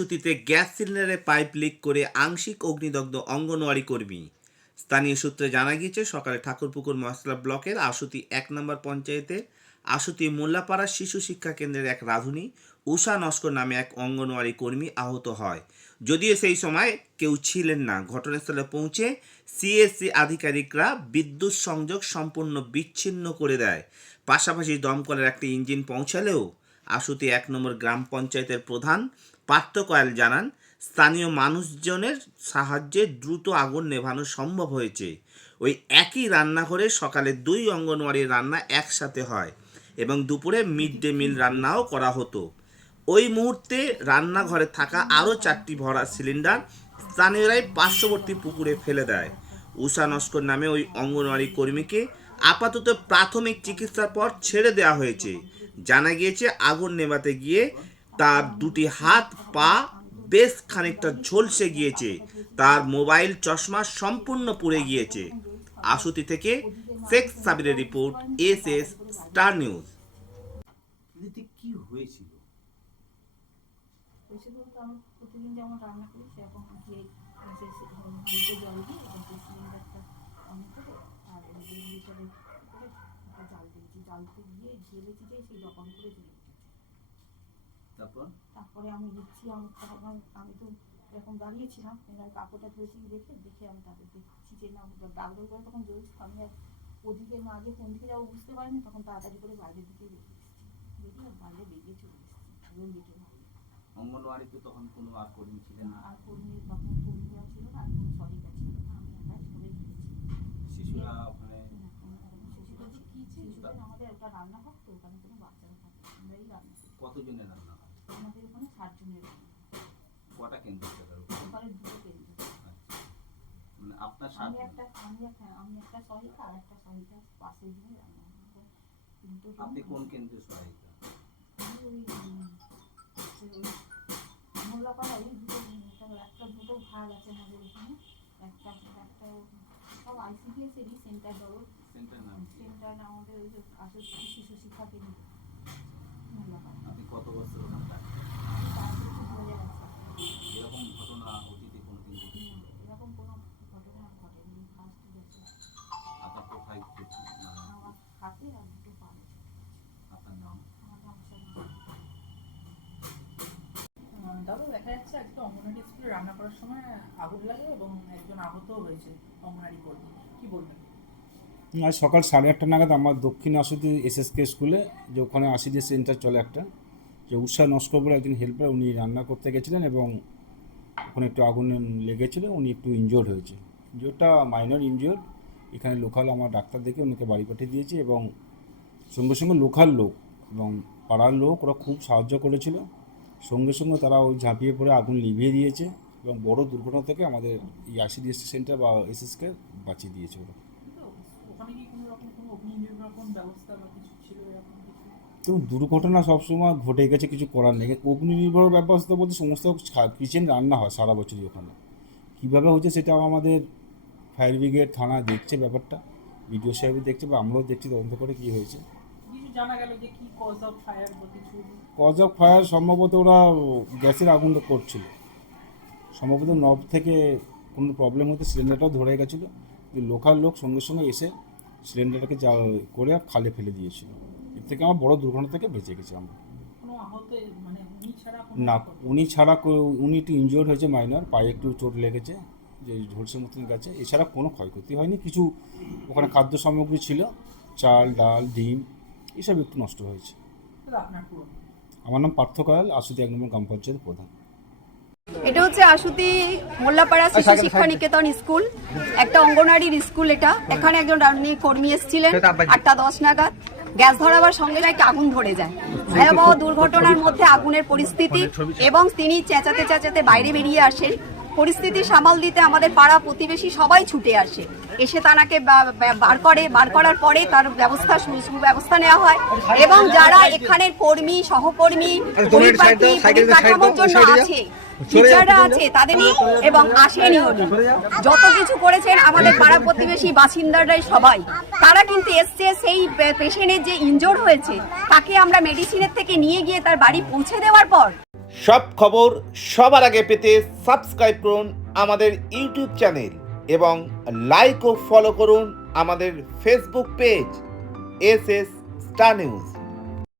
আশুতিতে gas সিলিন্ডারে pipe leak করে আংশিক অগ্নিদগ্ধ অঙ্গনওয়াড়ি কর্মী। স্থানীয় সূত্রে জানা গিয়েছে, সকালে ঠাকুরপুকুর মশলা ব্লকের আশুতি এক নম্বর পঞ্চায়েতে আশুতি মোল্লাপাড়া শিশু শিক্ষা কেন্দ্রের এক রাঁধুনি, উষা নস্কর নামে এক অঙ্গনওয়াড়ি কর্মী আহত হয়। যদিও সেই সময় কেউ ছিলেন না। ঘটনাস্থলে পৌঁছে সিএসসি আধিকারিকরা বিদ্যুৎ সংযোগ সম্পূর্ণ বিচ্ছিন্ন করে দেয়। পাশাপাশি দমকলের একটি ইঞ্জিন পৌঁছালেও আশুতি এক নম্বর গ্রাম পঞ্চায়েতের প্রধান পার্থ কয়াল জানান, স্থানীয় মানুষজনের সাহায্যে দ্রুত আগুন নেভানো সম্ভব হয়েছে। ওই একই রান্নাঘরে সকালে দুই অঙ্গনওয়াড়ির রান্না একসাথে হয় এবং দুপুরে মিড ডে মিল রান্নাও করা হতো। ওই মুহূর্তে রান্নাঘরে থাকা আরও চারটি ভরা সিলিন্ডার স্থানীয়রাই পার্শ্ববর্তী পুকুরে ফেলে দেয়। উষা নস্কর নামে ওই অঙ্গনওয়াড়ি কর্মীকে আপাতত প্রাথমিক চিকিৎসার পর ছেড়ে দেওয়া হয়েছে। জানা গিয়েছে, আগুন নেভাতে গিয়ে তার দুটি হাত পা বেশ খানিকটা ঝলসে গিয়েছে। তার মোবাইল চশমা সম্পূর্ণ পুড়ে গিয়েছে। আশুতি থেকে Sheikh সাবিরের report S S star news. কি হয়েছিল? বেশি বলতে প্রতিদিন যেমন রান্না করি সেরকম গিয়ে জল দিয়ে এবং সিলিন্ডারটা অন করে আর লিটারে করে জাল দিয়েছি। জালতে গিয়ে ঢেলেছি যে সেই দোকান করে তারপর? তারপরে আমি দেখছি আমি তখন আমি তো এরকম দাঁড়িয়েছিলাম এবার কাপড়টা ধরেছি দেখে দেখে আমি তাদের দেখছি যে না ডাক ডাক করে তখন জ্বলছে আমি আর ওদিকে না গিয়ে কোন দিকে যাব বুঝতে পারিনি তখন তাড়াতাড়ি করে বাইরের দিকে বেরিয়ে এসেছি। বেরিয়ে বাইরে বেরিয়ে চলে এসেছি দিকে বাইরে। অঙ্গনওয়াড়িতে তখন কোনো আর কর্মী ছিলেন না? আর কর্মী তখন কর্মীরা ছিল না আর কোনো সহায়িকা ছিল না আমি একাই সরে গিয়েছি। শিশুরা ওখানে শিশুদের কি শিশুদের আমাদের ওটা রান্না হোক তো ওখানে কোনো বাচ্চারা থাকে আমরাই রান্না কতজনের রান্না হয় আমাদের ওখানে ষাট জনের কটা কেন্দ্র ওখানে দুটো কেন্দ্র। আচ্ছা। মানে আপনার আমি একটা আমি একটা আমি একটা সহায়িকা আর একটা সহায়িকা পাশে দিয়ে আপনি কোন আছে। কেন্দ্রের সহায়িকা? মোল্লাপাড়া ওই দুটো একটা- দুটো ভাগ আছে আমাদের এখানে একটা একটা সব আইসিডিএসেরই সেন্টার ধরো। সেন্টার নাম সেন্টার আমাদের ওই যে শিশু শিক্ষা কেন্দ্র। আপনি কত বছর এরকম ঘটনা অতীতে কোনোদিন দেখা যাচ্ছে আজকে অঙ্গনারী স্কুলে রান্না করার সময় আগুন লাগে এবং একজন আহতও হয়েছে অঙ্গনারী কর্মী। কি বলবেন? আজ সকাল সাড়ে আটটা নাগাদ আমার দক্ষিণ আশুতি এসএসকে স্কুলে, যে ওখানে আশিডি সেন্টার চলে একটা, যে উৎসাহ নস্কর বলে একজন হেল্পার, উনি রান্না করতে গেছিলেন এবং ওখানে একটু আগুন লেগেছিল, উনি একটু ইনজিওর্ড হয়েছে। ইনজিওরটা মাইনর ইনজিওর্ড এখানে লোকাল আমার ডাক্তার দেখে ওনাকে বাড়ি পাঠিয়ে দিয়েছে এবং সঙ্গে সঙ্গে লোকাল লোক এবং পাড়ার লোক, ওরা খুব সাহায্য করেছিল। সঙ্গে সঙ্গে তারা ওই ঝাঁপিয়ে পড়ে আগুন লিভিয়ে দিয়েছে এবং বড় দুর্ঘটনা থেকে আমাদের এই আইসিডিএস সেন্টার বা এসএসকে বাঁচিয়ে দিয়েছে ওরা। তো দুর্ঘটনা সবসময় ঘটে গেছে কিছু করার নেই। অগ্নি নির্ভর ব্যবস্থা বলতে সমস্ত কিচেন রান্না হয় সারা বছরই ওখানে। কীভাবে হচ্ছে সেটা আমাদের ফায়ার ব্রিগেড থানা দেখছে ব্যাপারটা। বিডিও সাহেব দেখছে বা আমরাও দেখছি তদন্ত করে কী হয়েছে। কজ অফ ফায়ার সম্ভবত ওরা গ্যাসের আগুনটা করছিল। সম্ভবত নব থেকে কোনো প্রবলেম হতে সিলিন্ডারটাও ধরে গেছিল। লোকাল লোক সঙ্গে সঙ্গে এসে সিলিন্ডারটাকে যা করে খালে ফেলে দিয়েছিল। এর থেকে আমার বড় দুর্ঘটনা থেকে বেঁচে গেছি আমরা। মানে উনি ছাড়া না উনি ছাড়া কেউ- উনি একটু ইনজিওর্ড হয়েছে মাইনর পায়ে একটু চোট লেগেছে যে ঝলসে মতন গেছে। এছাড়া কোনো ক্ষয়ক্ষতি হয়নি কিছু ওখানে খাদ্য সামগ্রী ছিল চাল ডাল ডিম এসব একটু নষ্ট হয়েছে। আমার নাম পার্থ কয়াল আশুতি এক নম্বর গ্রাম পঞ্চায়েত প্রধান। এটা হচ্ছে আশুতি মোল্লাপাড়া শিশু শিক্ষা নিকেতন স্কুল। একটা অঙ্গনারীর স্কুল এটা। এখানে একজন রান্নি কর্মী এসেছিলেন। আটটা দশ নাগাদ। গ্যাস ধরাবার সঙ্গে সঙ্গে আগুন ধরে যায়। ভয়াবহ দুর্ঘটনার মধ্যে আগুনের পরিস্থিতি এবং তিনি চেঁচাতে চেঁচাতে বাইরে বেরিয়ে আসেন। পরিস্থিতি সামাল দিতে আমাদের পাড়া প্রতিবেশী সবাই ছুটে আসে। এসে তানাকে বার করে। বার করার পরে তার ব্যবস্থা সুব্যবস্থা নেওয়া হয়। এবং যারা এখানের কর্মী সহকর্মী পরিপাটি পরিকাঠামোর জন্য আছে। টিচাররা আছে তাদেরই এবং আসেনি উনি যত কিছু করেছেন আমাদের পাড়া প্রতিবেশী বাসিন্দারাই সবাই। তারা কিন্তু এসছে সেই পেশেন্টের যে ইনজোর হয়েছে তাকে আমরা মেডিসিনের থেকে নিয়ে গিয়ে তার বাড়ি পৌঁছে দেওয়ার পর। সব খবর সবার আগে পেতে সাবস্ক্রাইব করুন আমাদের ইউটিউব চ্যানেল এবং লাইক ও ফলো করুন আমাদের Facebook page S S star news